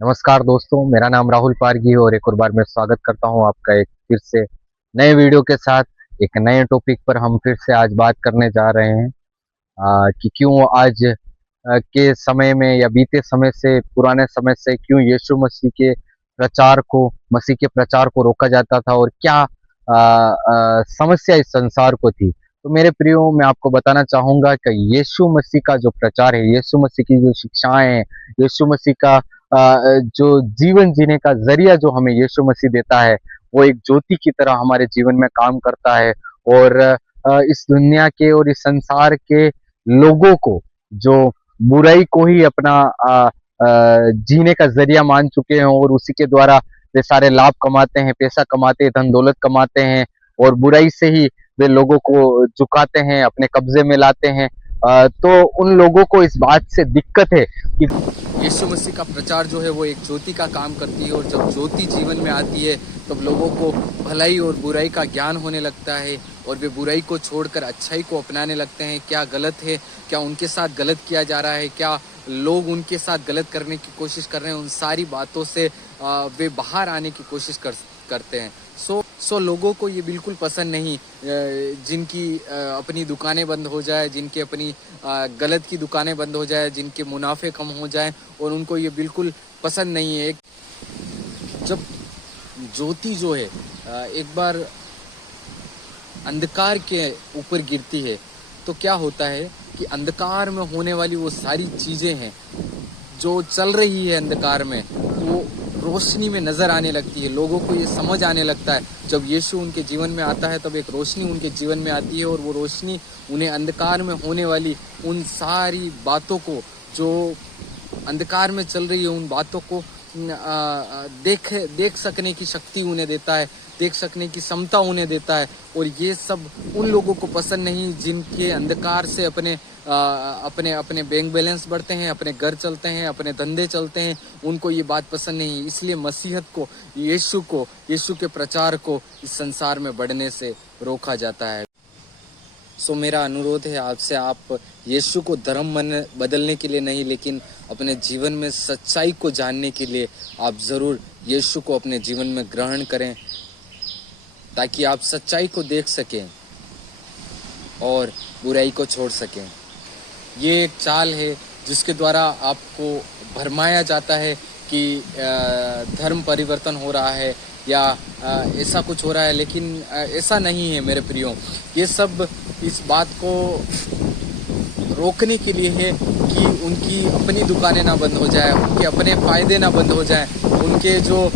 नमस्कार दोस्तों, मेरा नाम राहुल पारगी है और एक और बार मैं स्वागत करता हूं आपका एक फिर से नए वीडियो के साथ। एक नए टॉपिक पर हम फिर से आज बात करने जा रहे हैं कि क्यों आज के समय में या बीते समय से पुराने समय से क्यों यीशु मसीह के प्रचार को रोका जाता था और क्या समस्या इस संसार को थी। तो मेरे प्रियो, मैं आपको बताना चाहूंगा कि यीशु मसीह का जो प्रचार है, यीशु मसीह की जो शिक्षाएं हैं, यीशु मसीह का जो जीवन जीने का जरिया जो हमें यीशु मसीह देता है, वो एक ज्योति की तरह हमारे जीवन में काम करता है। और इस दुनिया के और इस संसार के लोगों को, जो बुराई को ही अपना जीने का जरिया मान चुके हैं और उसी के द्वारा वे सारे लाभ कमाते हैं, पैसा कमाते हैं, धन दौलत कमाते हैं और बुराई से ही वे लोगों को झुकाते हैं, अपने कब्जे में लाते हैं। तो उन लोगों को इस बात से दिक्कत है कि यीशु मसीह का प्रचार जो है वो एक ज्योति का काम करती है, और जब ज्योति जीवन में आती है तब लोगों को भलाई और बुराई का ज्ञान होने लगता है और वे बुराई को छोड़कर अच्छाई को अपनाने लगते हैं। क्या गलत है, क्या उनके साथ गलत किया जा रहा है, क्या लोग उनके साथ गलत करने की कोशिश कर रहे हैं, उन सारी बातों से वे बाहर आने की कोशिश करते हैं। सो लोगों को ये बिल्कुल पसंद नहीं जिनकी अपनी दुकानें बंद हो जाए, जिनकी अपनी गलत की दुकानें बंद हो जाए, जिनके मुनाफे कम हो जाए, और उनको ये बिल्कुल पसंद नहीं है। जब ज्योति जो है एक बार अंधकार के ऊपर गिरती है तो क्या होता है कि अंधकार में होने वाली वो सारी चीजें हैं जो चल रही है अंधकार में, वो रोशनी में नजर आने लगती है। लोगों को ये समझ आने लगता है। जब यीशु उनके जीवन में आता है तब एक रोशनी उनके जीवन में आती है, और वो रोशनी उन्हें अंधकार में होने वाली उन सारी बातों को, जो अंधकार में चल रही है, उन बातों को देख सकने की शक्ति उन्हें देता है, देख सकने की क्षमता उन्हें देता है। और ये सब उन लोगों को पसंद नहीं जिनके अंधकार से अपने बैंक बैलेंस बढ़ते हैं, अपने घर चलते हैं, अपने धंधे चलते हैं। उनको ये बात पसंद नहीं। इसलिए मसीहत को, यीशु के प्रचार को इस संसार में बढ़ने से रोका जाता है। सो मेरा अनुरोध है आपसे, आप यीशु को धर्म बदलने के लिए नहीं, लेकिन अपने जीवन में सच्चाई को जानने के लिए आप ज़रूर यीशु को अपने जीवन में ग्रहण करें, ताकि आप सच्चाई को देख सकें और बुराई को छोड़ सकें। ये एक चाल है जिसके द्वारा आपको भरमाया जाता है कि धर्म परिवर्तन हो रहा है या ऐसा कुछ हो रहा है, लेकिन ऐसा नहीं है मेरे प्रियो। ये सब इस बात को रोकने के लिए है कि उनकी अपनी दुकानें ना बंद हो जाए, उनके अपने फायदे ना बंद हो जाए, उनके जो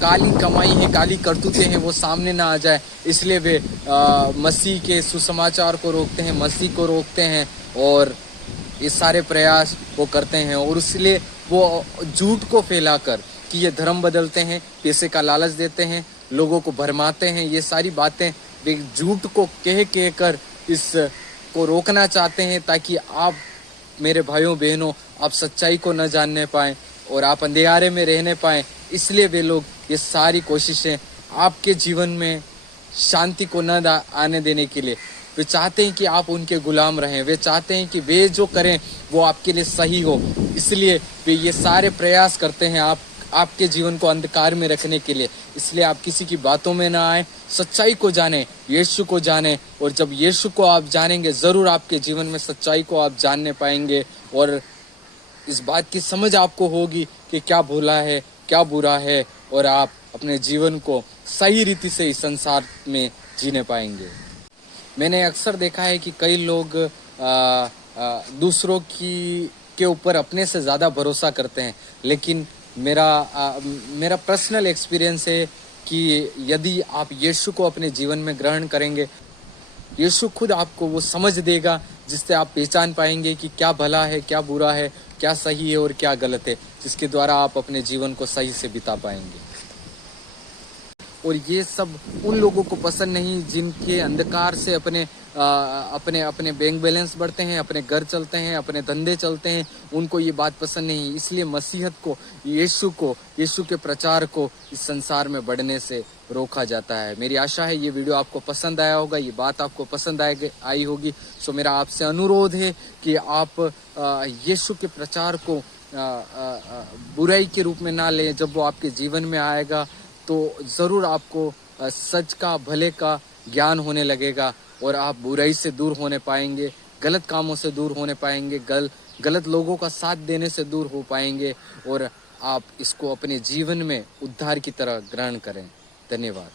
काली कमाई है, काली करतूतें हैं, वो सामने ना आ जाए। इसलिए वे मसीह के सुसमाचार को रोकते हैं, मसीह को रोकते हैं, और ये सारे प्रयास वो करते हैं। और इसलिए वो झूठ को फैलाकर कि ये धर्म बदलते हैं, पैसे का लालच देते हैं, लोगों को भरमाते हैं, ये सारी बातें वे झूठ को कह कर इस को रोकना चाहते हैं, ताकि आप मेरे भाइयों बहनों, आप सच्चाई को न जानने पाएं और आप अंधेरे में रहने पाएं। इसलिए वे लोग ये सारी कोशिशें आपके जीवन में शांति को न आने देने के लिए, वे चाहते हैं कि आप उनके गुलाम रहें। वे चाहते हैं कि वे जो करें वो आपके लिए सही हो। इसलिए वे ये सारे प्रयास करते हैं आपके जीवन को अंधकार में रखने के लिए। इसलिए आप किसी की बातों में ना आए, सच्चाई को जानें, यीशु को जानें। और जब यीशु को आप जानेंगे, ज़रूर आपके जीवन में सच्चाई को आप जानने पाएंगे, और इस बात की समझ आपको होगी कि क्या भला है, क्या बुरा है, और आप अपने जीवन को सही रीति से इस संसार में जीने पाएंगे। मैंने अक्सर देखा है कि कई लोग दूसरों के ऊपर अपने से ज़्यादा भरोसा करते हैं, लेकिन मेरा पर्सनल एक्सपीरियंस है कि यदि आप यीशु को अपने जीवन में ग्रहण करेंगे, यीशु खुद आपको वो समझ देगा जिससे आप पहचान पाएंगे कि क्या भला है, क्या बुरा है, क्या सही है और क्या गलत है, जिसके द्वारा आप अपने जीवन को सही से बिता पाएंगे। और ये सब उन लोगों को पसंद नहीं जिनके अंधकार से अपने बैंक बैलेंस बढ़ते हैं, अपने घर चलते हैं, अपने धंधे चलते हैं। उनको ये बात पसंद नहीं। इसलिए मसीहत को, यीशु के प्रचार को इस संसार में बढ़ने से रोका जाता है। मेरी आशा है ये वीडियो आपको पसंद आया होगा, ये बात आपको पसंद आई होगी। सो मेरा आपसे अनुरोध है कि आप यीशु के प्रचार को बुराई के रूप में ना लें। जब वो आपके जीवन में आएगा तो ज़रूर आपको सच का, भले का ज्ञान होने लगेगा और आप बुराई से दूर होने पाएंगे, गलत कामों से दूर होने पाएंगे, गलत लोगों का साथ देने से दूर हो पाएंगे और आप इसको अपने जीवन में उद्धार की तरह ग्रहण करें। धन्यवाद।